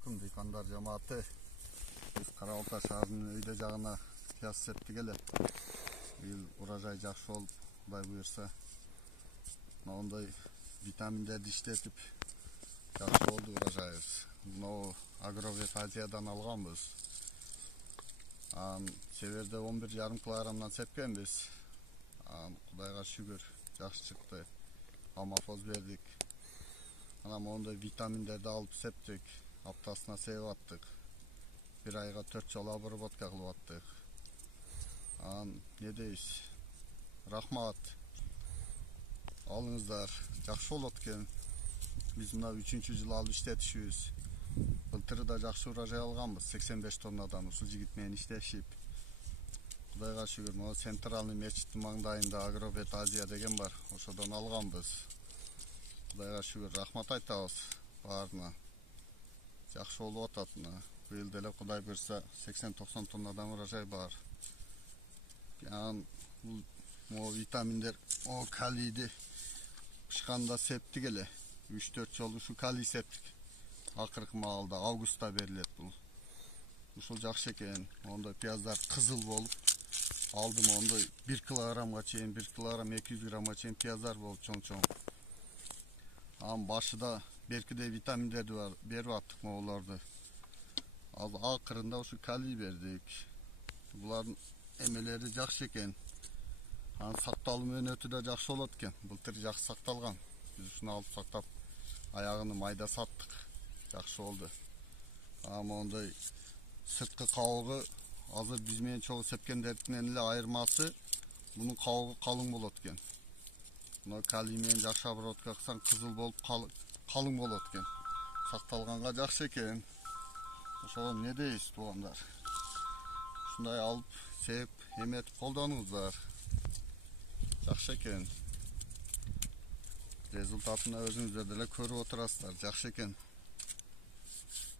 Assalamualaikum dikonдар жамааты. Biz Қарауылта шаарынын өйдө жагына пияз септик эле. Быйыл урожай жакшы болуп, Кудай буйрса, моундай витаминдерди иштетип жакшы болду урожайыбыз. Мына Агровет Азиядан алганбыз. Северде 11,5 килограммдан сепкенбиз. Кудайга шүгүр, жакшы чыкты. Амафоз бердик. Ана моундай витаминдерди алып септик. Аптасына сеп аттык. Bir ayga 4 жолу обработка кылып аттык. Не дейсиз? Рахмат. Алыңыздар, жакшы болот экен. Биз мына 3-чү жыл алып иштетишибиз. Былтыр да жакшы урожай алганбыз, 85 тоннадан. Ушул жигит менен иштешип. Кудайга шүгүр, могу центральный мечиттин маңдайында Агровет Азия деген бар. Ошодон алганбыз. Кудайга шүгүр, рахмат айтабыз баарына. Жакшы болуп атат мына. Быйыл деле Кудай буйрса 80-90 тоннадан урожай бар. Бул витаминдер, калийди ышканда септик эле. 3-4 жолу ушу калий септик. Акыркы маалда августта берилет бул. Ушул жакшы экен. Ондой пияздар кызыл болуп, алдым ондой 1 килограммга чейин, 1 килограмм 200 граммга чейин пияздар болуп чоң-чоң. Башыда беркиде витаминдерди берип аттык моуларды. Акырында ушу калий бердик. Булардын эмелери жакшы экен. Сакталуу мөөнөтү да жакшы болот экен. Былтыр жакшы сакталган. Биз ушуну алып сактап, аягын майда саттык. Жакшы болду. Моундай сырткы кабыгы азыр биз менен чогуу сепкендердин эле айырмасы, бунун кабыгы калың болот экен. Мына калий менен жакшы обработка кылсаң кызыл болуп калың болот экен. Сакталганга жакшы экен. Ошого не дейсиз туугандар? Ушундай алып, сеп, эметип колдонуңуздар. Жакшы экен. Результатын өзүңүздөр деле көрүп отурасыздар. Жакшы экен.